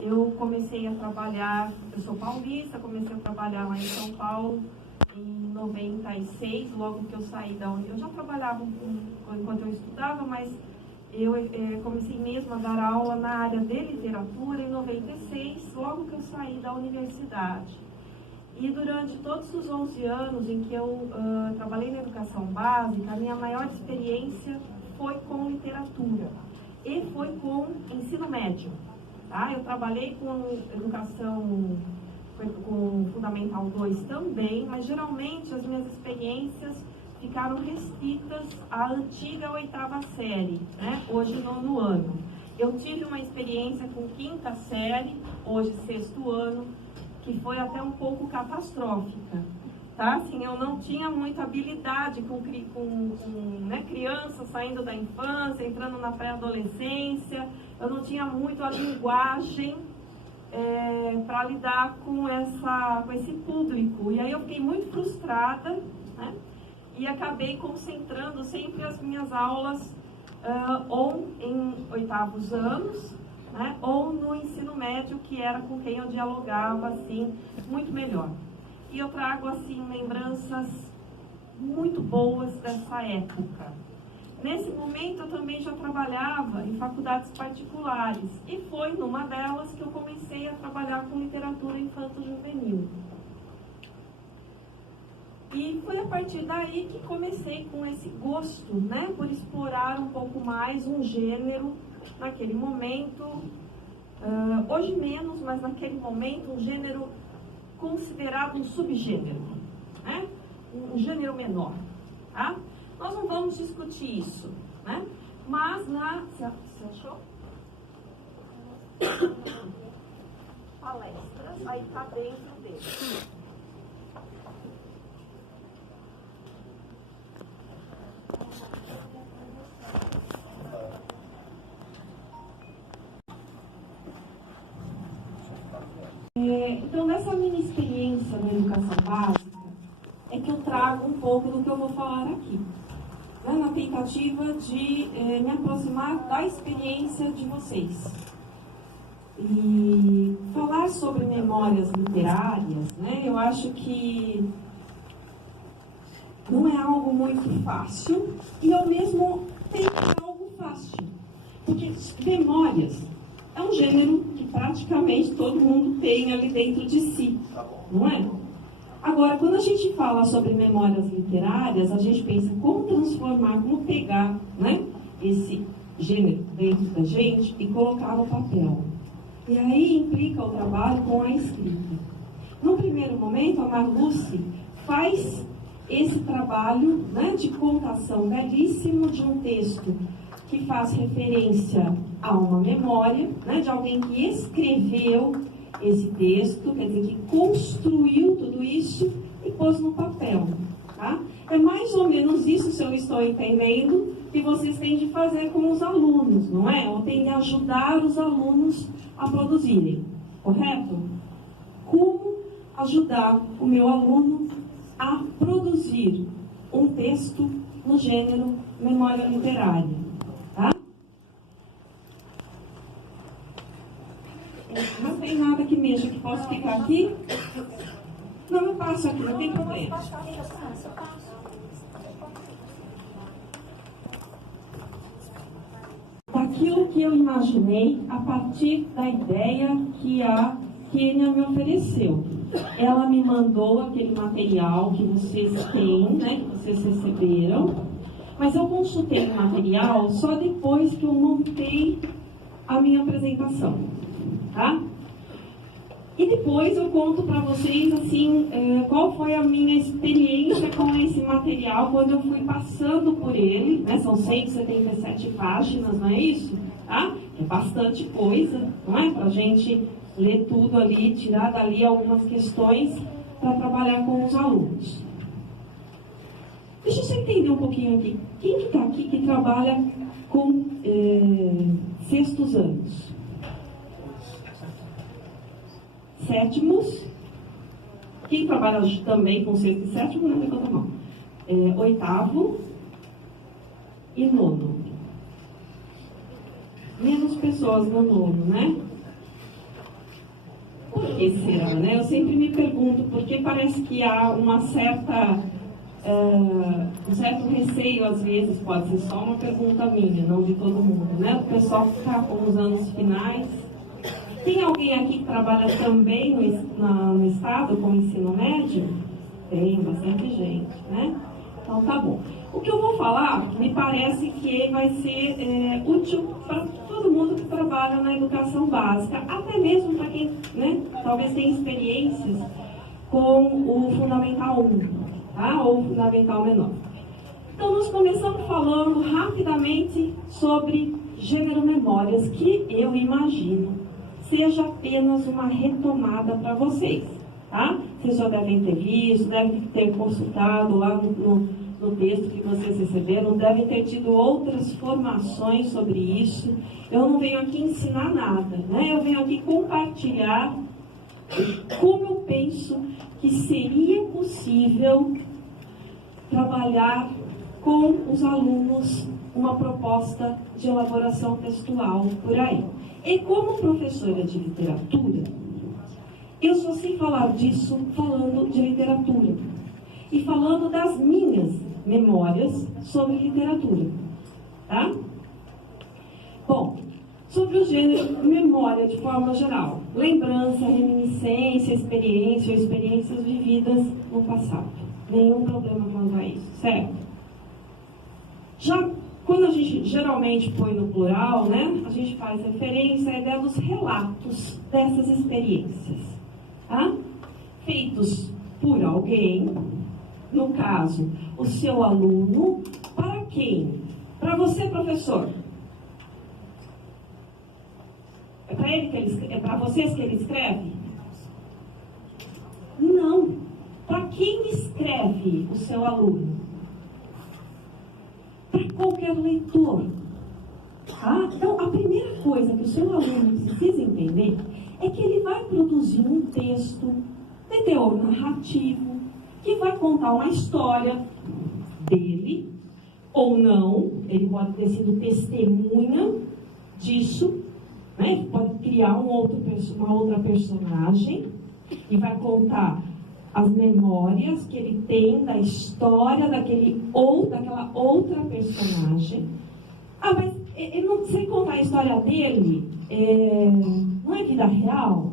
eu comecei a trabalhar, eu sou paulista, comecei a trabalhar lá em São Paulo em 96, logo que eu saí da Uni. Eu já trabalhava enquanto eu estudava, mas eu comecei mesmo a dar aula na área de literatura em 96, logo que eu saí da universidade. E durante todos os 11 anos em que eu trabalhei na educação básica, a minha maior experiência foi com literatura e foi com ensino médio. Tá? Eu trabalhei com educação com Fundamental 2 também, mas geralmente as minhas experiências ficaram restritas à antiga 8ª série, né? Hoje 9º ano. Eu tive uma experiência com 5ª série, hoje 6º ano, que foi até um pouco catastrófica. Tá? Assim, eu não tinha muita habilidade com né, crianças saindo da infância, entrando na pré-adolescência, eu não tinha muito a linguagem para lidar com esse público. E aí eu fiquei muito frustrada, né? E acabei concentrando sempre as minhas aulas ou em 8º anos, né, ou no ensino médio, que era com quem eu dialogava assim, muito melhor. E eu trago assim lembranças muito boas dessa época. Nesse momento eu também já trabalhava em faculdades particulares e foi numa delas que eu comecei a trabalhar com literatura infanto-juvenil. E foi a partir daí que comecei com esse gosto, né, por explorar um pouco mais um gênero naquele momento, hoje menos, mas naquele momento um gênero considerado um subgênero, né? Um gênero menor, tá? Nós não vamos discutir isso, né? Mas você achou? Palestras, aí está dentro dele. Então, nessa minha experiência na educação básica, é que eu trago um pouco do que eu vou falar aqui, né, na tentativa de me aproximar da experiência de vocês. E falar sobre memórias literárias, né, eu acho que não é algo muito fácil e, ao mesmo tempo, é algo fácil. Porque memórias é um gênero que praticamente todo mundo tem ali dentro de si, não é? Agora, quando a gente fala sobre memórias literárias, a gente pensa como transformar, como pegar, né, esse gênero dentro da gente e colocar no papel. E aí implica o trabalho com a escrita. No primeiro momento, a Marluce faz esse trabalho, né, de contação belíssimo de um texto que faz referência a uma memória, né, de alguém que escreveu esse texto, quer dizer, que construiu tudo isso e pôs no papel. Tá? É mais ou menos isso, se eu estou entendendo, que vocês têm de fazer com os alunos, não é? Ou têm de ajudar os alunos a produzirem, correto? Como ajudar o meu aluno a produzir um texto no gênero memória literária? Tá? Não tem nada que mexa, que posso ficar aqui? Não, eu passo aqui, não tem problema. Daquilo que eu imaginei a partir da ideia que a Kênia me ofereceu. Ela me mandou aquele material que vocês têm, né, que vocês receberam, mas eu consultei o material só depois que eu montei a minha apresentação, tá? E depois eu conto para vocês, assim, qual foi a minha experiência com esse material quando eu fui passando por ele, né? São 177 páginas, não é isso? Tá? É bastante coisa, não é? Para a gente ler tudo ali, tirar dali algumas questões para trabalhar com os alunos. Deixa eu só entender um pouquinho aqui. Quem que está aqui que trabalha com sextos anos? Sétimos? Quem trabalha também com sexto e sétimo, né? Levanta a mão. Oitavo e nono. Menos pessoas no nono, né? que será, né? Eu sempre me pergunto, porque parece que há um certo receio, às vezes, pode ser só uma pergunta minha, não de todo mundo, né? O pessoal ficar com os anos finais. Tem alguém aqui que trabalha também no Estado com ensino médio? Tem bastante gente, né? Então tá bom. O que eu vou falar, me parece que vai ser útil para todo mundo que trabalha na educação básica, até mesmo para quem, né, talvez tenha experiências com o Fundamental 1, tá? Ou o Fundamental Menor. Então, nós começamos falando rapidamente sobre gênero memórias, que eu imagino seja apenas uma retomada para vocês, tá? Vocês já devem ter visto, devem ter consultado lá no texto que vocês receberam, devem ter tido outras formações sobre isso. Eu não venho aqui ensinar nada, né? Eu venho aqui compartilhar como eu penso que seria possível trabalhar com os alunos uma proposta de elaboração textual por aí. E como professora de literatura, eu só sei falar disso falando de literatura e falando das minhas memórias sobre literatura, tá? Bom, sobre o gênero memória de forma geral, lembrança, reminiscência, experiência ou experiências vividas no passado. Nenhum problema quanto a isso, certo? Já quando a gente geralmente põe no plural, né, a gente faz referência à ideia dos relatos dessas experiências, tá? Feitos por alguém, no caso, o seu aluno, para quem? Para você, professor. É para ele que ele, é para vocês que ele escreve? Não. Para quem escreve o seu aluno? Para qualquer leitor. Tá? Então, a primeira coisa que o seu aluno precisa entender é que ele vai produzir um texto de teor narrativo que vai contar uma história dele, ou não, ele pode ter sido testemunha disso, né? Ele pode criar uma outra personagem e vai contar as memórias que ele tem da história daquela outra personagem. Ah, mas ele não precisa contar a história dele, não é vida real?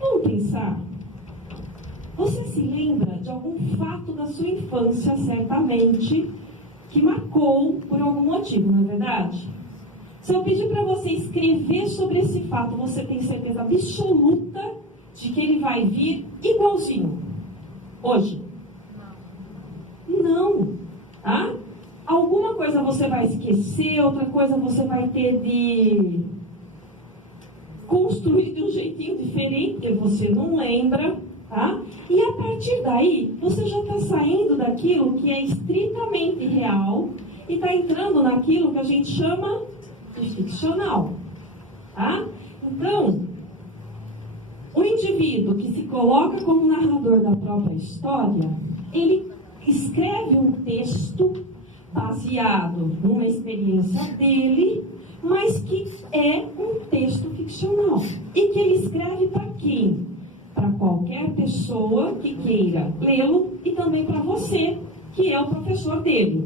Vamos pensar. Você se lembra de algum fato da sua infância, certamente, que marcou por algum motivo, não é verdade? Se eu pedir para você escrever sobre esse fato, você tem certeza absoluta de que ele vai vir igualzinho hoje? Não. Tá? Alguma coisa você vai esquecer, outra coisa você vai ter de construir de um jeitinho diferente, porque você não lembra, tá? E a partir daí, você já está saindo daquilo que é estritamente real e está entrando naquilo que a gente chama de ficcional, tá? Então, o indivíduo que se coloca como narrador da própria história, ele escreve um texto baseado numa experiência dele, mas que é um texto ficcional. E que ele escreve para quem? Para qualquer pessoa que queira lê-lo e também para você, que é o professor dele.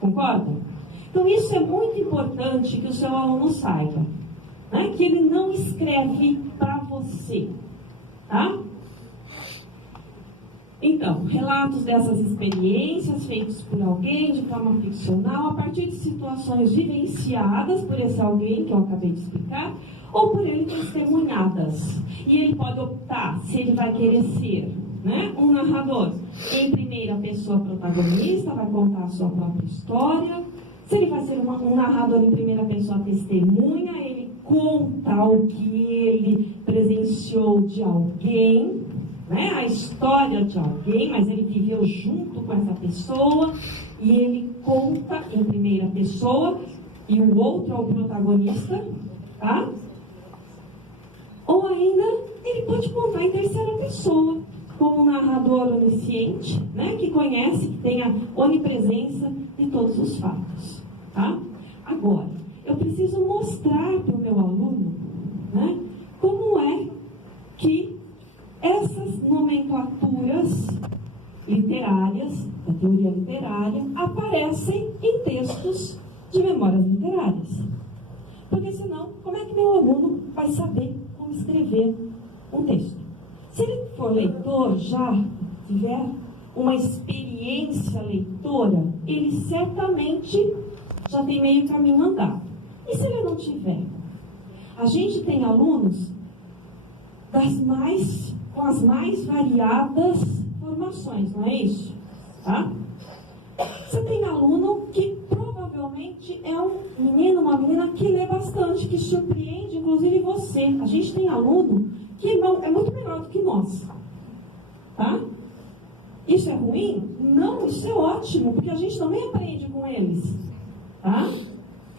Concorda? Então isso é muito importante que o seu aluno saiba, né? Que ele não escreve para você, tá? Então, relatos dessas experiências feitos por alguém de forma ficcional, a partir de situações vivenciadas por esse alguém que eu acabei de explicar, ou por ele testemunhadas. E ele pode optar se ele vai querer ser, né, um narrador em primeira pessoa protagonista, vai contar a sua própria história. Se ele vai ser um narrador em primeira pessoa testemunha, ele conta o que ele presenciou de alguém, né, a história de alguém, mas ele viveu junto com essa pessoa e ele conta em primeira pessoa e o outro é o protagonista, tá? Ou ainda, ele pode contar em terceira pessoa, como um narrador onisciente, né, que conhece, que tem a onipresença de todos os fatos, tá? Agora, eu preciso mostrar para o meu aluno, né, como é que memórias literárias, da teoria literária, aparecem em textos de memórias literárias. Porque senão, como é que meu aluno vai saber como escrever um texto? Se ele for leitor, já tiver uma experiência leitora, ele certamente já tem meio caminho andado. E se ele não tiver? A gente tem alunos com as mais variadas formações, não é isso? Tá? Você tem aluno que provavelmente é um menino, uma menina que lê bastante, que surpreende, inclusive você. A gente tem aluno que é muito melhor do que nós. Tá? Isso é ruim? Não, isso é ótimo, porque a gente também aprende com eles. Tá?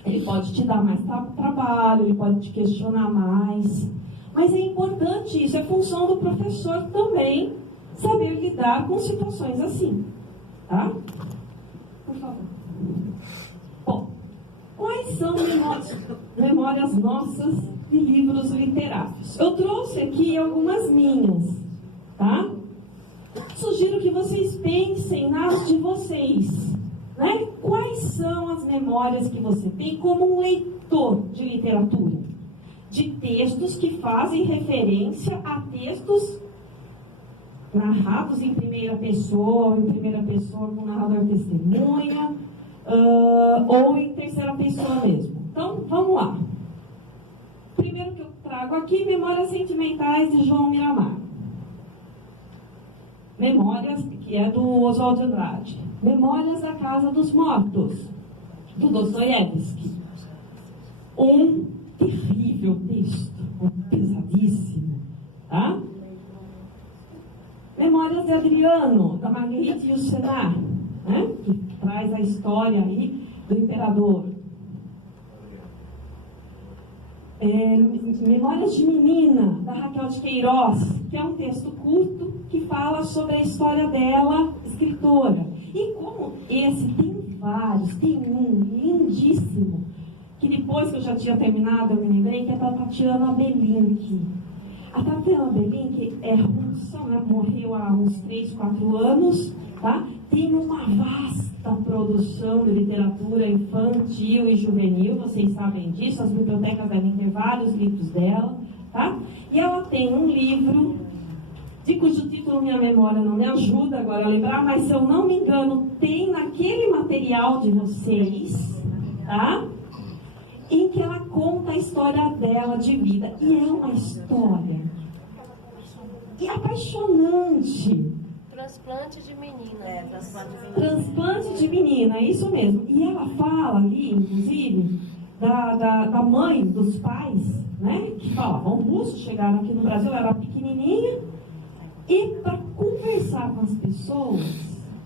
Ele pode te dar mais trabalho, ele pode te questionar mais. Mas é importante isso, é função do professor também saber lidar com situações assim. Tá? Por favor. Bom, quais são memórias nossas de livros literários? Eu trouxe aqui algumas minhas, tá? Sugiro que vocês pensem nas de vocês, né? Quais são as memórias que você tem como um leitor de literatura? De textos que fazem referência a textos narrados em primeira pessoa com narrador testemunha, ou em terceira pessoa mesmo. Então, vamos lá. Primeiro que eu trago aqui, Memórias Sentimentais de João Miramar. Memórias, que é do Oswald de Andrade. Memórias da Casa dos Mortos, do Dostoiévski. Um terrível texto, pesadíssimo, tá? Memórias de Adriano, da Marguerite Yourcenar, né? Que traz a história aí do imperador. Memórias de Menina, da Raquel de Queiroz, que é um texto curto que fala sobre a história dela, escritora. E como esse, tem vários, tem um lindíssimo, que depois que eu já tinha terminado, eu me lembrei, que é da Tatiana Belink. A Tatiana Belink é russa, né? Morreu há uns 3, 4 anos, tá? Tem uma vasta produção de literatura infantil e juvenil, vocês sabem disso, as bibliotecas devem ter vários livros dela, tá? E ela tem um livro, de cujo título minha memória não me ajuda agora a lembrar, mas se eu não me engano, tem naquele material de vocês, tá? Em que ela conta a história dela de vida. E é uma história apaixonante. Transplante de menina. Transplante de menina, é isso mesmo. E ela fala ali, inclusive, da mãe, dos pais, né? Que falavam russo, chegaram aqui no Brasil, ela era pequenininha. E para conversar com as pessoas,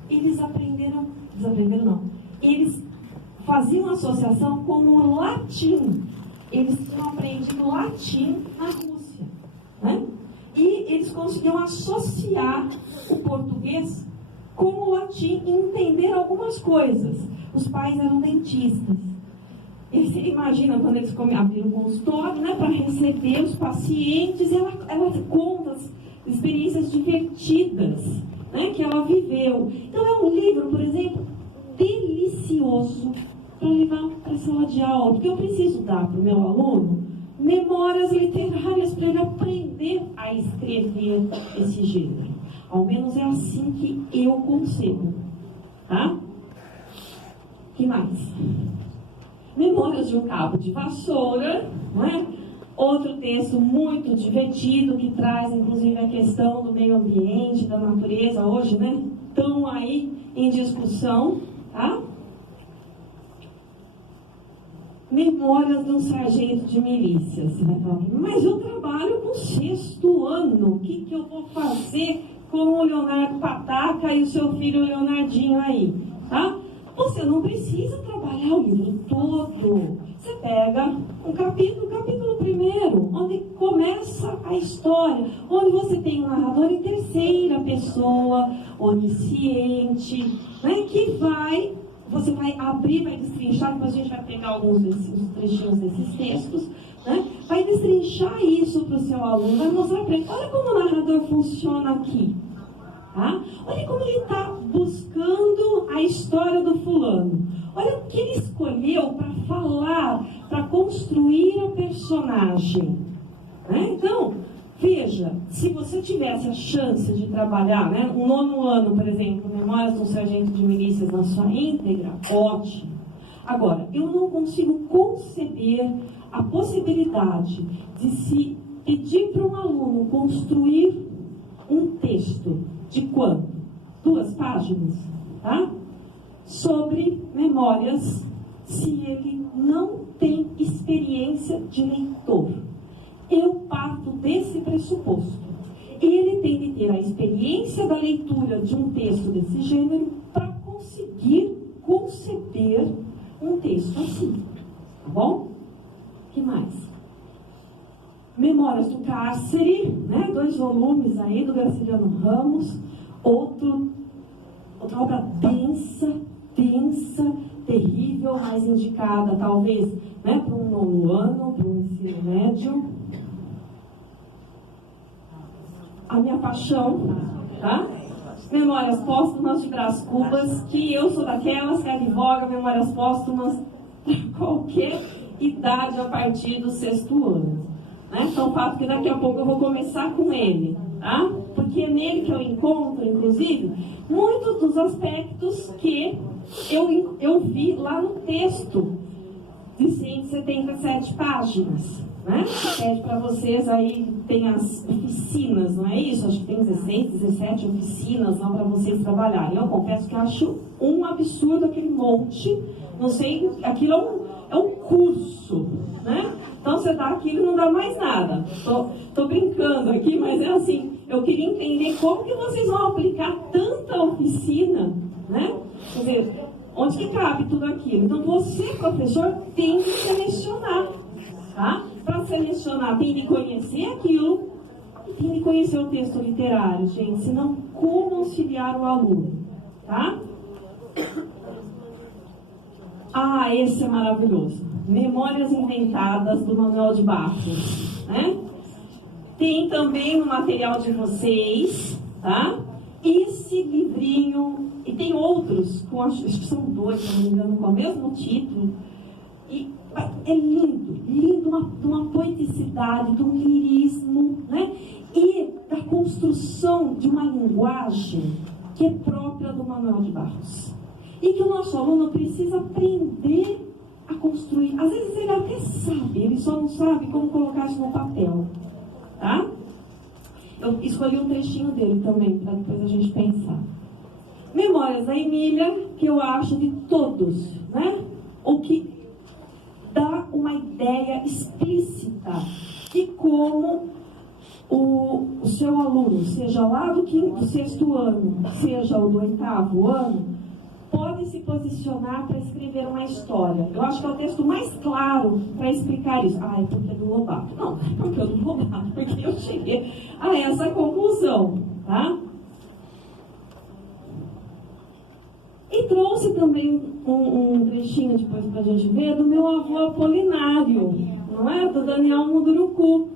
eles faziam associação com o latim. Eles tinham aprendido latim na Rússia, né? E eles conseguiam associar o português com o latim e entender algumas coisas. Os pais eram dentistas. Eles imaginam quando eles abriram um consultório, né, para receber os pacientes, ela conta as experiências divertidas, né, que ela viveu. Então é um livro, por exemplo, delicioso para levar para a sala de aula, porque eu preciso dar para o meu aluno memórias literárias para ele aprender a escrever esse gênero. Ao menos é assim que eu concebo. Tá? O que mais? Memórias de um Cabo de Vassoura, não é? Outro texto muito divertido que traz inclusive a questão do meio ambiente, da natureza hoje, né? Estão aí em discussão, tá? Memórias de um sargento de milícia. Você vai falar, mas eu trabalho no 6º ano, o que eu vou fazer com o Leonardo Pataca e o seu filho Leonardinho aí, tá? Você não precisa trabalhar o livro todo. Você pega um capítulo 1º, onde começa a história, onde você tem um narrador em terceira pessoa, onisciente, né, que você vai abrir, vai destrinchar, depois a gente vai pegar alguns trechinhos desses textos, né, vai destrinchar isso para o seu aluno, vai mostrar para ele, olha como o narrador funciona aqui. Tá? Olha como ele está buscando a história do fulano. Olha o que ele escolheu para falar, para construir a personagem. Né? Então, veja, se você tivesse a chance de trabalhar, né, um 9º ano, por exemplo, Memórias de um Sargento de Milícias na sua íntegra, ótimo. Agora, eu não consigo conceber a possibilidade de se pedir para um aluno construir um texto de quanto? 2 páginas, tá? Sobre memórias, se ele não tem experiência de leitor. Eu parto desse pressuposto. Ele tem que ter a experiência da leitura de um texto desse gênero para conseguir conceber um texto assim. Tá bom? O que mais? Memórias do Cárcere, né? 2 volumes aí do Graciliano Ramos. Outra obra densa, terrível, mais indicada talvez, né, para um 9º ano, para um ensino médio. A Minha Paixão, tá? Memórias Póstumas de Brás Cubas, que eu sou daquelas que advoga Memórias Póstumas para qualquer idade a partir do 6º ano. Né? Então, fato que daqui a pouco eu vou começar com ele, tá? Porque é nele que eu encontro, inclusive, muitos dos aspectos que eu vi lá no texto de 177 páginas. Né? Pede para vocês aí, tem as oficinas, não é isso? Acho que tem 16, 17 oficinas lá para vocês trabalharem. Eu confesso que acho um absurdo aquele monte. Não sei, aquilo é um curso, né? Então você dá aquilo e não dá mais nada. Tô brincando aqui, mas é assim, eu queria entender como que vocês vão aplicar tanta oficina, né? Quer dizer, onde que cabe tudo aquilo? Então você, professor, tem que selecionar, tá? Para selecionar, tem que conhecer aquilo e tem que conhecer o texto literário, gente. Senão, como auxiliar o aluno, tá? Ah, esse é maravilhoso. Memórias Inventadas, do Manuel de Barros, né? Tem também no material de vocês, tá? Esse livrinho, e tem outros, acho que são 2, se não me engano, com o mesmo título. E é lindo, de uma poeticidade, de um lirismo, né? E da construção de uma linguagem que é própria do Manuel de Barros. E que o nosso aluno precisa aprender a construir. Às vezes ele até sabe, ele só não sabe como colocar isso no papel, tá? Eu escolhi um trechinho dele também, para depois a gente pensar. Memórias da Emília, que eu acho de todos, né? O que dá uma ideia explícita de como o seu aluno, seja lá do 6º ano, seja o do 8º ano, pode se posicionar para escrever uma história. Eu acho que é o texto mais claro para explicar isso. Ah, é porque é do Lobato. Não, é porque é do Lobato, porque eu cheguei a essa conclusão, tá? E trouxe também um trechinho depois para a gente ver do meu avô Apolinário, não é? Do Daniel Munduruku,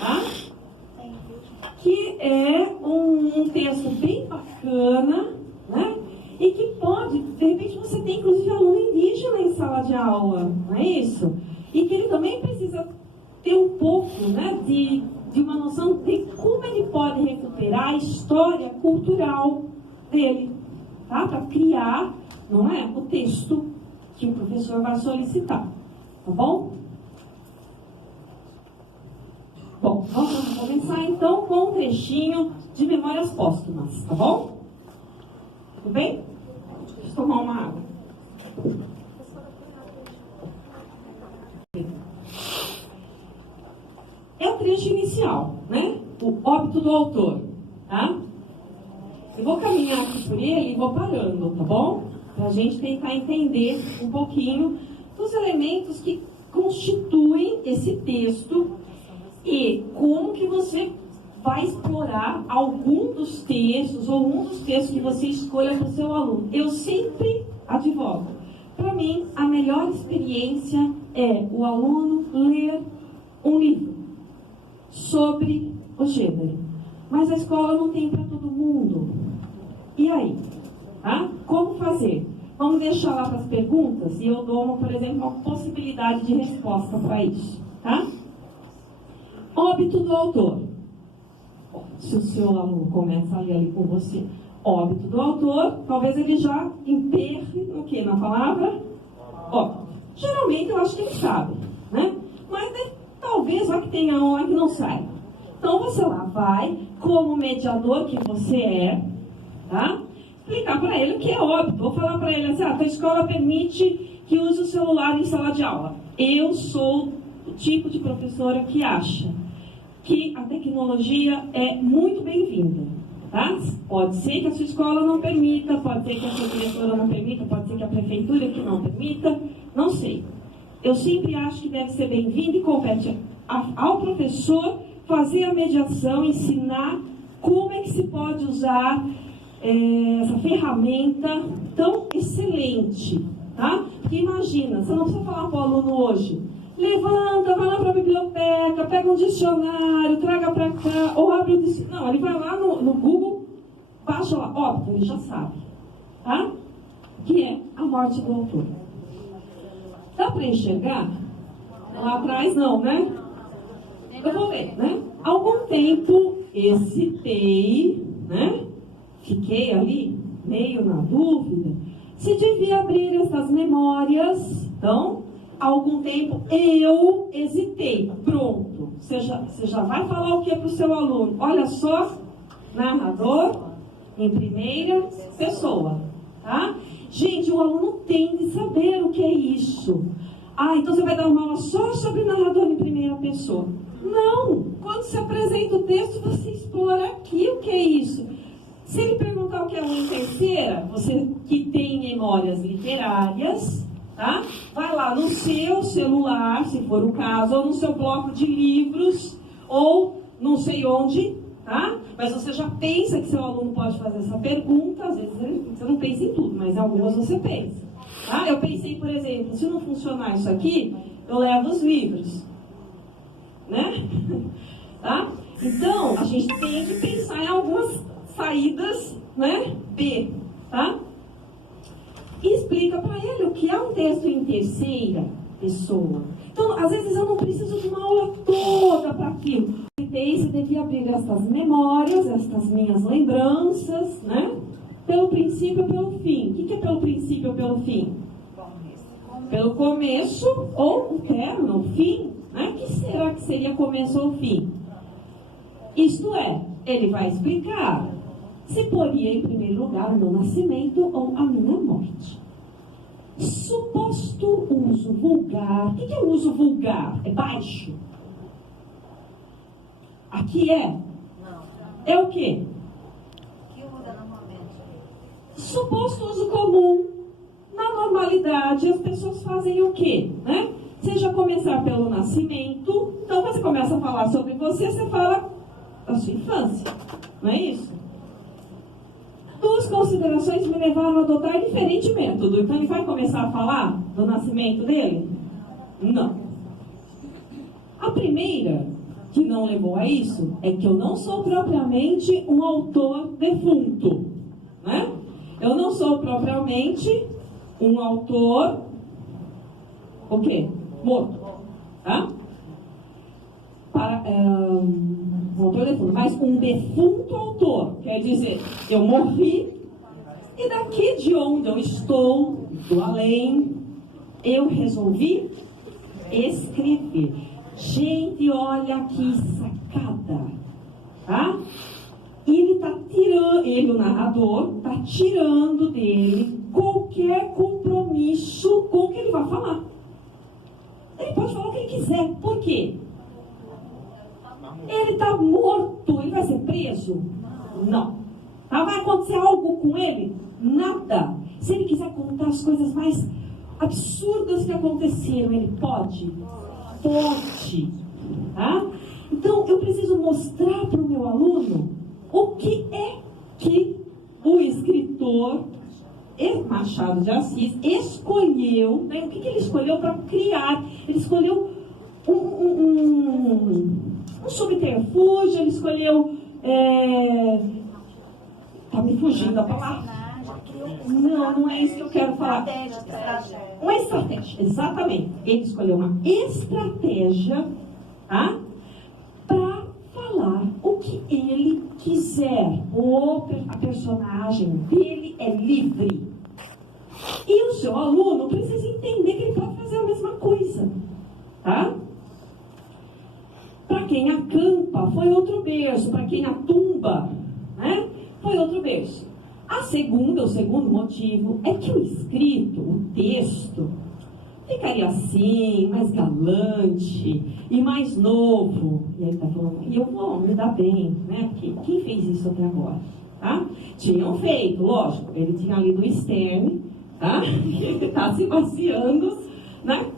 tá? Que é um texto bem bacana, né? E que pode, de repente você tem inclusive aluno indígena em sala de aula, não é isso? E que ele também precisa ter um pouco, né, de uma noção de como ele pode recuperar a história cultural dele, tá? Para criar, não é, o texto que o professor vai solicitar, tá bom? Bom, vamos começar então com um trechinho de Memórias Póstumas, tá bom? Tudo bem? Deixa eu tomar uma água. É o trecho inicial, né? O óbito do autor, tá? Eu vou caminhar aqui por ele e vou parando, tá bom? Para a gente tentar entender um pouquinho dos elementos que constituem esse texto e como que você vai explorar algum dos textos ou um dos textos que você escolha para o seu aluno. Eu sempre advogo. Para mim, a melhor experiência é o aluno ler um livro sobre o gênero. Mas a escola não tem para todo mundo. E aí? Tá? Como fazer? Vamos deixar lá para as perguntas e eu dou, por exemplo, uma possibilidade de resposta para isso. Tá? Óbito do autor. Se o seu aluno começa a ler ali com você, óbito do autor, talvez ele já emperre no que? Na palavra? Óbito. Geralmente eu acho que ele sabe, né? Mas talvez lá que tenha um lá que não saiba. Então você lá vai, como mediador que você é, tá? Explicar para ele o que é óbito. Vou falar para ele assim, a tua escola permite que use o celular em sala de aula. Eu sou o tipo de professora que acha que a tecnologia é muito bem-vinda, tá? Pode ser que a sua escola não permita, pode ser que a sua diretora não permita, pode ser que a prefeitura que não permita, não sei. Eu sempre acho que deve ser bem-vindo e compete ao professor fazer a mediação, ensinar como é que se pode usar essa ferramenta tão excelente, tá? Porque imagina, você não precisa falar para o aluno hoje, levanta, vai lá para a biblioteca, pega um dicionário, traga para cá, ou abre o dicionário. Não, ele vai lá no Google, baixa lá, óbvio, ele já sabe, tá? Que é a morte do autor. Dá para enxergar? Lá atrás não, né? Eu vou ver, né? Há algum tempo hesitei, né? Fiquei ali, meio na dúvida, se devia abrir essas memórias. Então, há algum tempo eu hesitei. Pronto. Você já vai falar o que para o seu aluno? Olha só, narrador em primeira pessoa, tá? Gente, o aluno tem de saber o que é isso. Ah, então você vai dar uma aula só sobre narrador em primeira pessoa. Não! Quando se apresenta o texto, você explora aqui o que é isso. Se ele perguntar o que é uma em terceira, você que tem memórias literárias, tá? Vai lá no seu celular, se for o caso, ou no seu bloco de livros, ou não sei onde, tá? Mas você já pensa que seu aluno pode fazer essa pergunta, às vezes você não pensa em tudo, mas em algumas você pensa. Tá? Eu pensei, por exemplo, se não funcionar isso aqui, eu levo os livros, né? Tá? Então, a gente tem que pensar em algumas saídas, né? B, tá? E explica para ele o que é um texto em terceira pessoa. Então, às vezes eu não preciso de uma aula toda para aquilo. Você devia abrir essas memórias, essas minhas lembranças, né? Pelo princípio e pelo fim. O que é pelo princípio ou pelo fim? Pelo começo ou o término, o fim, né? O que será que seria começo ou fim? Isto é, ele vai explicar se poria em primeiro lugar o meu nascimento ou a minha morte. Suposto uso vulgar. O que é o uso vulgar? É baixo? Aqui é? Não. É o quê? Que usa normalmente. Suposto uso comum. Na normalidade, as pessoas fazem o quê? Né? Seja começar pelo nascimento. Então, quando você começa a falar sobre você fala da sua infância. Não é isso? Duas considerações me levaram a adotar diferente método. Então, ele vai começar a falar do nascimento dele? Não. A primeira, que não levou a isso, é que eu não sou propriamente um autor defunto, né? Eu não sou propriamente um autor, o quê? Morto, tá? Um autor defunto, mas um defunto autor, quer dizer, eu morri e daqui de onde eu estou, do além, eu resolvi escrever. Gente, olha que sacada, tá? Ele tá tirando, ele, o narrador, tá tirando dele qualquer compromisso com o que ele vai falar. Ele pode falar o que ele quiser. Por quê? Ele tá morto. Ele vai ser preso? Não. Tá? Vai acontecer algo com ele? Nada. Se ele quiser contar as coisas mais absurdas que aconteceram, ele pode? Pode. Tá? Então, eu preciso mostrar para o meu aluno o que é que o escritor Machado de Assis escolheu, né? O que ele escolheu para criar? Ele escolheu um subterfúgio, ele escolheu... tá Tá me fugindo a palavra. Não é isso que eu quero falar. Uma estratégia, exatamente. Ele escolheu uma estratégia, tá? Para falar o que ele quiser. A personagem dele é livre. E o seu aluno precisa entender que ele pode fazer a mesma coisa, tá? Para quem acampa, foi outro berço. Para quem atumba, né, foi outro berço. O segundo motivo é que o escrito, o texto, ficaria assim, mais galante e mais novo. E ele está falando, e eu vou me dar bem, né? Porque quem fez isso até agora? Tá? Tinham feito, lógico, ele tinha lido o Stern, tá? Ele está se baseando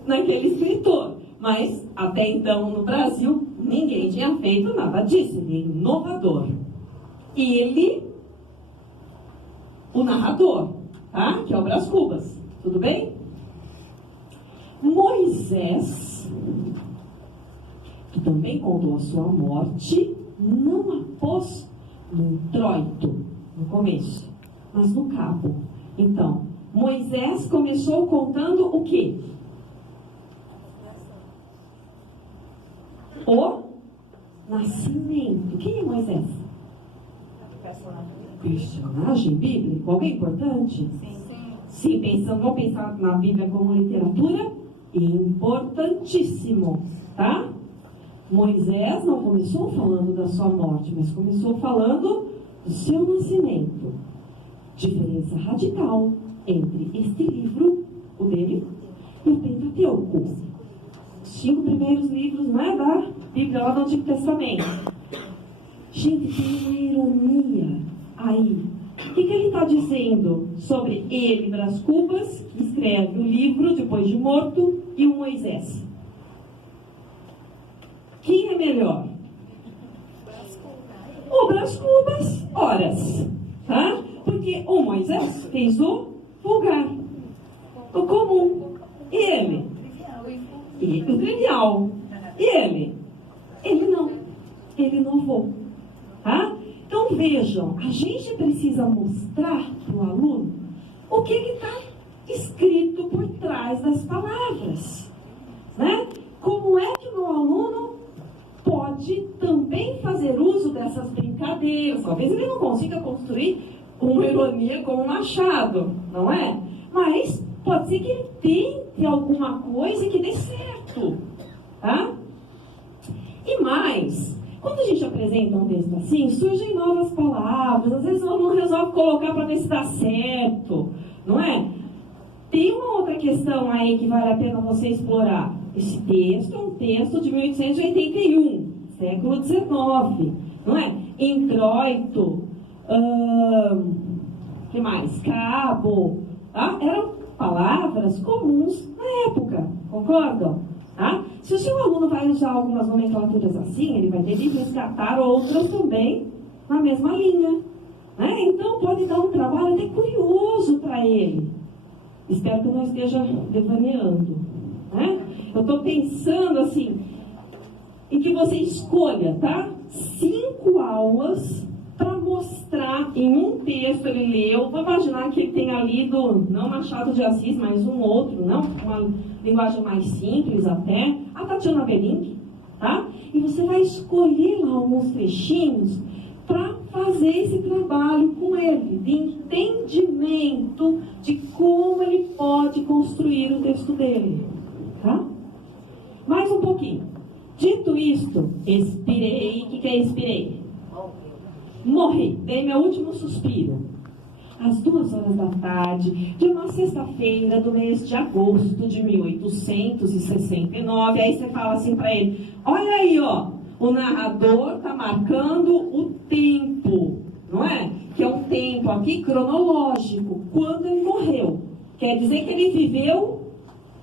naquele escritor. Mas, até então, no Brasil, ninguém tinha feito nada disso. Ele é inovador. Ele, o narrador, tá? Que é o Brás Cubas. Tudo bem? Moisés, que também contou a sua morte, não após no introito, no começo, mas no cabo. Então, Moisés começou contando o quê? O nascimento. Quem é Moisés? Personagem bíblico? Alguém importante? Sim, vamos pensar na Bíblia como literatura? Importantíssimo, tá? Moisés não começou falando da sua morte, mas começou falando do seu nascimento. Diferença radical entre este livro, o dele, e o Pentateuco. Os 5 primeiros livros, né, da Bíblia, lá do Antigo Testamento. Gente, tem uma ironia aí. O que ele está dizendo sobre ele, Brás Cubas, que escreve o livro depois de morto, e o Moisés? Quem é melhor? O Brás Cubas, horas, tá? Porque o Moisés fez o vulgar, o comum. Ele, o trivial. Ele não. Ele inovou, tá? Então vejam, a gente precisa mostrar para o aluno o que está escrito por trás das palavras, né? Como é que o meu aluno pode também fazer uso dessas brincadeiras? Talvez ele não consiga construir uma ironia como um Machado, não é? Mas pode ser que ele tente alguma coisa e que dê certo, tá? E mais, quando a gente apresenta um texto assim, surgem novas palavras, às vezes não resolve colocar para ver se dá certo, não é? Tem uma outra questão aí que vale a pena você explorar. Esse texto é um texto de 1881, século XIX, não é? Introito, que mais? Cabo, tá? Eram palavras comuns na época, concordam? Tá? Se o seu aluno vai usar algumas nomenclaturas assim, ele vai ter que resgatar outras também na mesma linha, né? Então pode dar um trabalho até curioso para ele. Espero que eu não esteja devaneando, né? Eu estou pensando assim, em que você escolha, tá? 5 aulas para mostrar em um texto ele leu. Vou imaginar que ele tenha lido, não Machado de Assis, mas um outro, não? Uma linguagem mais simples até, a Tatiana Belink, tá? E você vai escolher lá alguns trechinhos para fazer esse trabalho com ele, de entendimento de como ele pode construir o texto dele, tá? Mais um pouquinho. Dito isto, expirei. O que é expirei? Morri. Dei meu último suspiro. Às 2h de uma sexta-feira do mês de agosto de 1869. Aí você fala assim para ele: olha aí, ó, o narrador está marcando o tempo, não é? Que é um tempo aqui cronológico, quando ele morreu. Quer dizer que ele viveu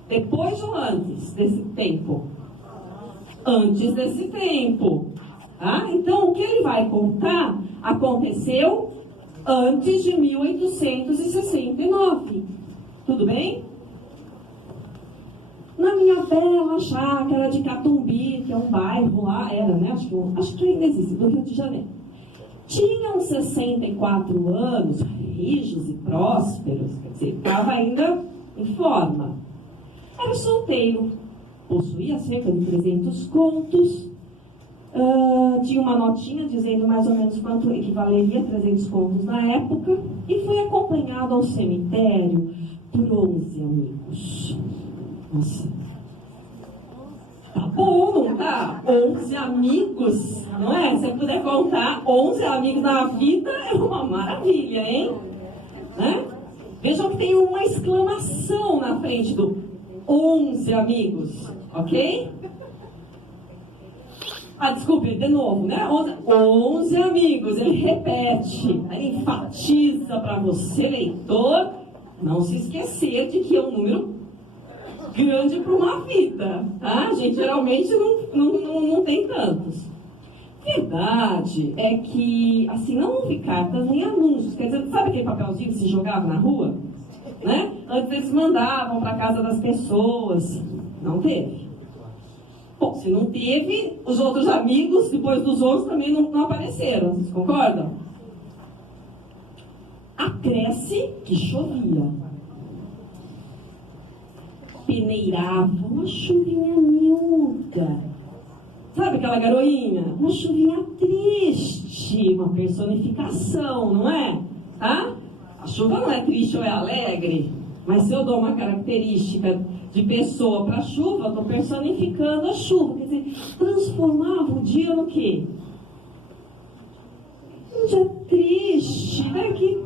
depois ou antes desse tempo? Antes desse tempo. Tá? Então, o que ele vai contar aconteceu antes de 1869. Tudo bem? Na minha bela chácara de Catumbi, que é um bairro lá, era, né? Acho que ainda existe, do Rio de Janeiro. Tinham 64 anos, rijos e prósperos, quer dizer, estava ainda em forma. Era solteiro, possuía cerca de 300 contos, tinha uma notinha dizendo mais ou menos quanto equivaleria a 300 contos na época, e foi acompanhado ao cemitério por 11 amigos. Nossa, tá bom, não tá? 11 amigos, não é? Se você puder contar 11 amigos na vida, é uma maravilha, hein? Né? Vejam que tem uma exclamação na frente do 11 amigos, ok? Desculpe, de novo, né? 11 amigos, ele repete, ele enfatiza para você, leitor, não se esquecer de que é um número grande para uma vida, tá? A gente geralmente não tem tantos. Verdade é que, assim, não houve cartas nem anúncios. Quer dizer, sabe aquele papelzinho que se jogava na rua? Né? Antes eles mandavam para casa das pessoas. Não teve. Bom, se não teve, os outros amigos, depois dos outros, também não apareceram. Vocês concordam? Acresce que chovia. Peneirava uma chuvinha miúda. Sabe aquela garoinha? Uma chuvinha triste, uma personificação, não é? Tá? A chuva não é triste ou é alegre, mas se eu dou uma característica de pessoa para a chuva, eu estou personificando a chuva. Quer dizer, transformava o dia no quê? Um dia triste, né? Que